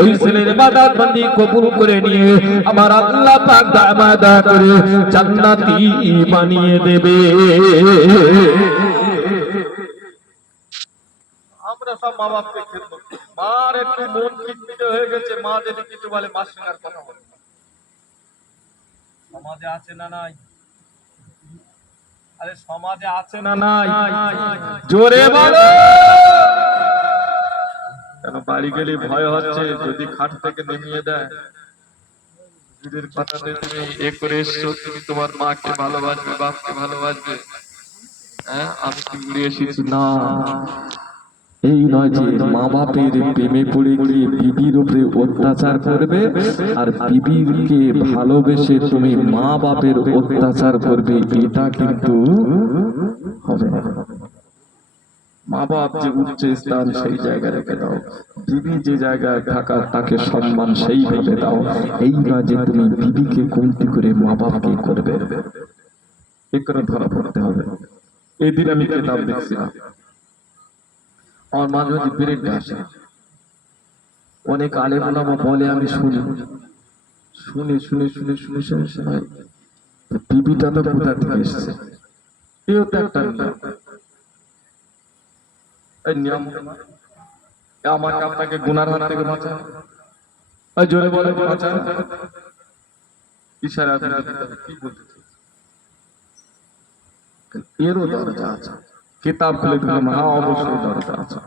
ওই ছেলের ইবাদত বন্দি কবুল করে নিয়ে আমার আল্লাহ পাক দামাদা করে জান্নাতি বানিয়ে দেবে। আমরা সব মা বাপকে খেদমত করি। মার একটু মন খিটমিটে হয়ে গেছে, মা যদি কিছু বলে মার সঙ্গে আর কথা বলে। সমাজে আছে না নাই? আরে সমাজে আছে না নাই? জোরে বলো। কেন বাড়ি গেলে ভয় হচ্ছে যদি খাট থেকে নেমিয়ে দেয়, দিদির কথাতে তুমি এ করে এসছো, তুমি তোমার মাকে ভালোবাসবে, বাপকে ভালোবাসবে। হ্যাঁ, আমি কি উড়ে এসেছি? না, এই নয় যে মা বাপের প্রেমে পড়ে গিয়ে বিবির উপরে অত্যাচার করবে আর বিবিকে ভালোবেসে তুমি মা বাপের অত্যাচার করবে, এটা কিন্তু হবে না। মা বাপ যে উচ্চ স্থান সেই জায়গায় রেখে দাও, বিবি যে জায়গায় থাকা তাকে সম্মান সেইভাবে দাও। এই না যে তুমি বিবিকে কমতি করে মা বাপকে করবে, এ করে ধরা পড়তে হবে। এই দিন আমি কিতাব দেখছিলাম, আমার মাঝে মাঝে ব্রেনটা আসে, অনেক আলেম ওলামা বলে, আমি শুনি শুনে শুনে শুনে শুনে শুনে শুনে বিবিটা তো কোথা থেকে এসছে, এও তো একটা নিয়ম। আমাকে আপনাকে গুনার হাত থেকে বাঁচা, জোরে বলে বাঁচা, ইশারা কি বলতে এরও দরজা আছে। কিতাব খুলে দিলাম, হ্যাঁ অবশ্যই দরজা আছে।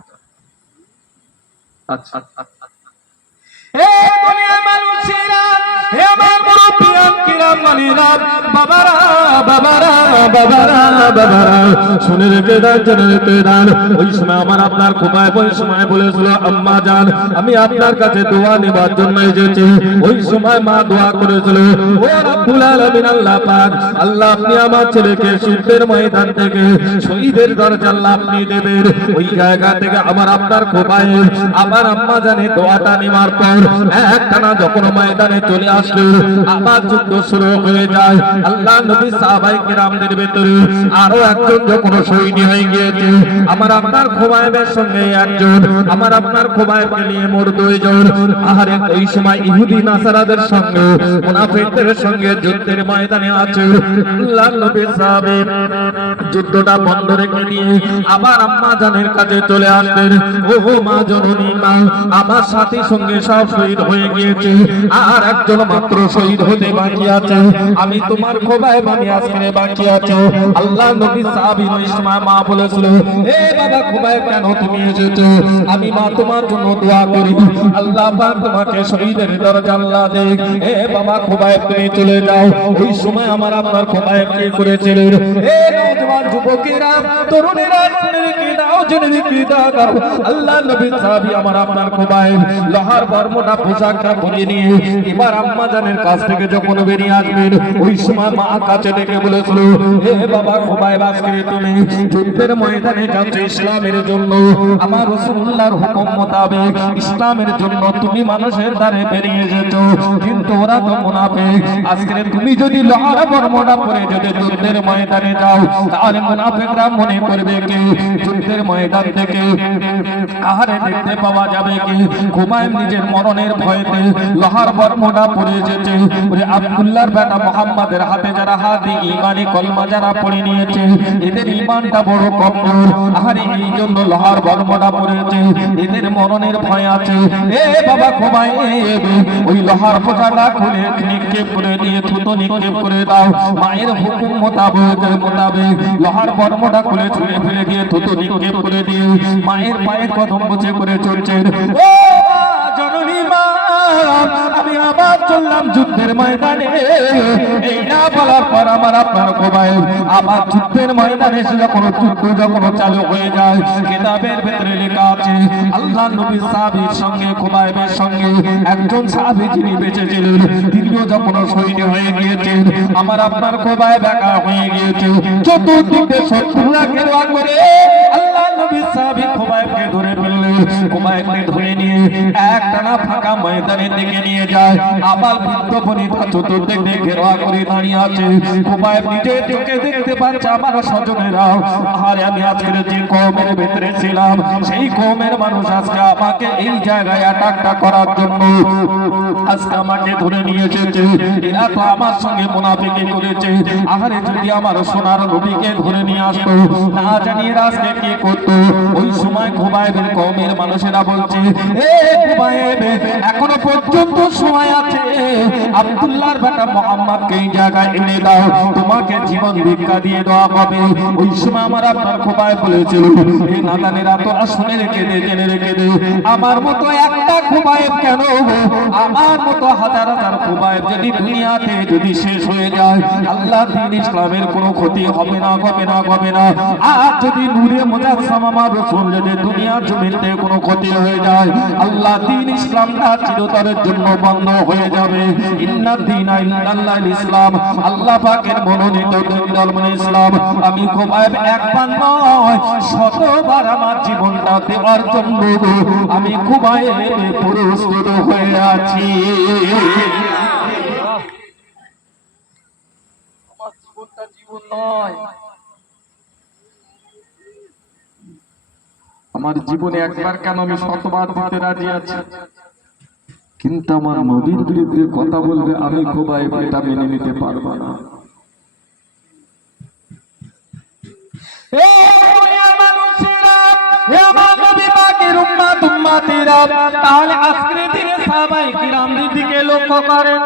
আচ্ছা, হে দুনিয়ার মানুষেরা, হে আমার মুরব্বিয়ান কিরাম মালিরা, বাবারা বাবারা বাবারা বাবারা, শুনে রেখে দেন, জেনে রেখে দেন। ওই সময় আমার আপনার খোকায় ওই সময় বলেছিল, আম্মা জান আমি আপনার কাছে দোয়া নেবার জন্য এসেছি। ওই সময় মা দোয়া করেছিল, ও রব্বুল আলামিন আল্লাহ পাক, আল্লাহ আপনি আমার ছেলেকে শিল্পের ময়দান থেকে শহীদের দরজা আল্লাহ আপনি দেবেন। ওই জায়গা থেকে আমার আপনার খোকায় আমার আম্মা জানে দোয়াটা নেওয়ার পর একটানা যখন ময়দানে চলে আসলো, আবার যুদ্ধ শুরু হয়ে যায়। আল্লাহ নবী সাহাবায়ে কেরামদের ভিতরে আরো একজন যখন শহীদ হয়ে গিয়েছে, আমার আপনার খোবায়েবের সঙ্গে একজন, আমার আপনার খোবায়েবকে নিয়ে মোর দুইজন। আরে ওই সময় ইহুদি নাসারাদের সঙ্গে মুনাফিকদের সঙ্গে যুদ্ধের ময়দানে আছে। আল্লাহ নবী সাহাবে যুদ্ধটা বন্ধ রেখে দিয়ে আবার আম্মা জানের কাছে চলে আসলেন। ও মা জননী, মা আমার সাথী সঙ্গে সব শহীদ হয়ে গিয়েছে, আর একজন মাত্র শহীদ হতে বাকি আছে, আমি তোমার খোবায়েব আমি আজকে বাকি আছে। আল্লাহ নবী সাহাবী ওই সময় মা বলেছিল, এ বাবা খোবায়েব কেন তুমি এসেছো? আমি মা তোমার জন্য দোয়া করি, আল্লাহ পাক তোমাকে শহীদের দরজা আল্লাহ দেখ। এ বাবা খোবায়েব তুমি চলে যাও। ওই সময় আমার আপনার খোবায়েব কি করেছিলেন? এ নওজওয়ান যুবকেরা, তরুণেরা, শুনে রেখে দাও, জেনে রেখে দাও, আল্লাহ নবী সাহাবী আমার আপনার খোবায়েব লোহার বর্মটা পোশাকটা পরিয়ে নিয়ে এবার আম্মা জানের কাছ থেকে যখন বেরিয়ে আসবেন, ওই সময় মা কাছে ডেকে বলেছিল, হে বাবা খোবায়েব, আজকে তুমি যুদ্ধের ময়দানে যাচ্ছ ইসলামের জন্য, আমার রাসূলুল্লাহর হুকুম মোতাবেক ইসলামের জন্য তুমি মানুষের দ্বারে বেরিয়ে যেত, কিন্তু ওরা তো মুনাফিক। আজকে তুমি যদি লোহার বর্মটা পরে যদি যুদ্ধের ময়দানে যাও, তাহলে মুনাফিকরা মনে করবে কি যুদ্ধের ময়দান থেকে আহারে দেখতে পাওয়া যাবে কি খোবায়েব নিজের মরণের ভয়তে লোহার বর্মটা পরে যেতে, ওই আব্দুল্লাহর বেটা মুহাম্মাদের হাতে যারা হাতে ঈমানি কলমা যারা পড়ে নিয়েছে, এদের ঈমানটা বড় কমজোর। আহারে এই জন্য লোহার বর্মটা পরেছে, এদের মরণের ভয় আছে। এ বাবা খোবায়েব, ওই লোহার পোশাকটা খুলে নিক্ষেপ করে দিয়ে থুতো নিক্ষেপ করে দাও। মায়ের হুকুম মোতাবেক লোহার বর্মটা খুলে ছুঁড়ে ফেলে দিয়ে থুতো নিক্ষেপ করে দিয়ে মায়ের পায়ে কদম বসে করে চলছেন। ও জননী মা, আমি আবার চললাম যুদ্ধের ময়দানে। এই না বলার পর আমার আপনার খোবায়েব আবার যুদ্ধের ময়দানে এসে যখন যুদ্ধ যখন চালু হয়ে যায়, কিতাবের ভেতরে লেখা আছে আল্লাহ নবী সাহাবীর সঙ্গে খোবায়েবের সঙ্গে একজন সাহাবী যিনি বেঁচে ছিলেন, তিনিও যখন শহীদ হয়ে গিয়েছেন, আমার আপনার খোবায়েব একা হয়ে গিয়েছে। চতুর্দিকে শত্রুরা ঘেরা করে আল্লাহ নবী সাহাবী খোবায়েবকে ধরে ফেললেন। খুবাইবকে ধরে নিয়ে একটানা ফাঁকা ময়দানের দিকে নিয়ে যায়। আবার বৃদ্ধ বনিতা চতুর্দিক দিয়ে ঘেরা করে দাঁড়িয়ে আছে। খুবাইব নিজে চোখে দেখতে পাচ্ছে আমার স্বজনেরাও, আরে আমি আজকের যে কওমের ভিতরে ছিলাম সেই কওমের মানুষ আজকে আমাকে এই জায়গায় অ্যাটাকটা করার জন্য আজকে আমাকে ধরে নিয়ে এসেছে। এরা তো আমার সঙ্গে মুনাফিকি করেছে। আহারে যদি আমার সোনার নবীকে ধরে নিয়ে আসতো, না জানি এরা আজকে কি করতো। ওই সময় খুবাইবের কওমের মানুষেরা বলছে, এ খুবাইব এখনো পর্যন্ত সময় আছে, আব্দুল্লাহর বেটা মুহাম্মদকে এই জায়গায় এনে দাও, তোমাকে জীবন ভিক্ষা দিয়ে দেওয়া হবে। ওই সময় আমার আপনার খুবাইব বলেছিল, এই নাদানেরা তো শুনে রেখে দে, জেনে রেখে দে, আমার মতো একটা খুবাইব কেন, আমার মতো হাজার হাজার খুবাইব যদি দুনিয়াতে যদি শেষ হয়ে যায়, আল্লাহ দ্বীন ইসলামের কোনো ক্ষতি হবে না, হবে না, হবে না। আর যদি নূরে মুজাসসাম আমার রাসূল যদি দুনিয়ার জমিতে কোনো ক্ষতি হয়ে যায়, আল্লাহ দ্বীন ইসলামটা চিরতরের জন্য বন্ধ হয়ে যাবে। ইন্না দীনা ইল্লাল্লাহিল ইসলাম, আল্লাহ পাকের মনোনীত দিন ধর্ম ইসলাম। আমি খুবাইব একবার নয় শতবার আমার জীবনটা দেওয়ার জন্য আমি খুবাইব প্রস্তুত হয়ে আছি। আমার জীবনটা জীবন নয়, আমার জীবনে একবার কেন আমি শতবার দিতে রাজি আছি, কিন্তু আমার নবীর বিরুদ্ধে কথা বলবে আমি খুবাইব এটা মেনে নিতে পারবো না। তাহলে আজকের দিনে সাহাবায়ে কিরামদের দিকে লক্ষ্য করেন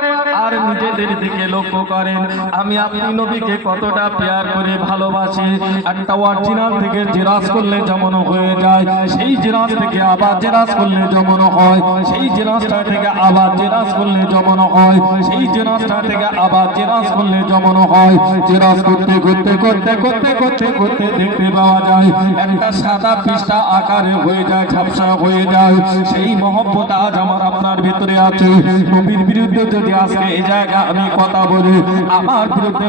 আর নিজেদের দিকে লক্ষ্য করেন। আমি আপনি নবীকে কতটা প্যার করে ভালোবাসি। একটা অরিজিনাল থেকে জেরাস করলে যেমন হয়ে যায়, সেই জেরাস থেকে আবার জেরাস করলে যেমন হয়, সেই জেরাসটা থেকে আবার জেরাস করলে যেমন হয়, সেই জেরাসটা থেকে আবার জেরাস করলে যেমন হয়। জেরাস করতে করতে করতে করতে করতে করতে দেখতে পাওয়া যায় একটা সাদা পৃষ্ঠা আকারে হয়ে যায়, ঝাপসা হয়ে যায়। সেই মহব্বত আজ আমার আপনার ভিতরে আছে। নবীর বিরুদ্ধে যদি আজকে এই জায়গা আমি কথা বলি, আমার বিরুদ্ধে